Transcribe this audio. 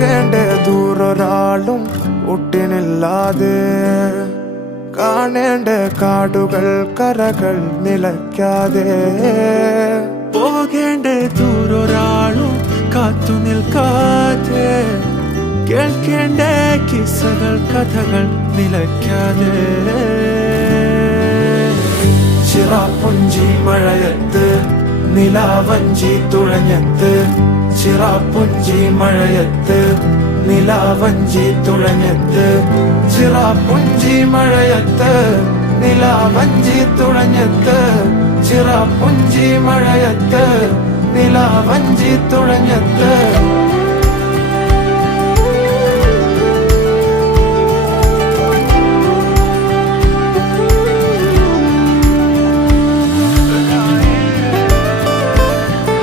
പോകേണ്ട ദൂരൊരാളും ഒട്ടിനില്ലാതെ കാണേണ്ട കാടുകൾ കരകൾ നിലയ്ക്കാതെ പോകേണ്ട ദൂരൊരാളും കാത്തു നിൽക്കാതെ കേൾക്കേണ്ട കിസ്സകൾ കഥകൾ നിലയ്ക്കാതെ ചിറാപ്പുഞ്ചി മഴയത്ത് നിലാവഞ്ചി തുഴഞ്ഞത്ത് ചിറാപ്പുഞ്ചി മഴയത്ത് നിലാവഞ്ചി തുഴഞ്ഞത്ത് ചിറാപ്പുഞ്ചി മഴയത്ത് നിലാവഞ്ചി തുഴഞ്ഞത്ത് ചിറാപ്പുഞ്ചി മഴയത്ത് നിലാവഞ്ചി തുഴഞ്ഞത്ത്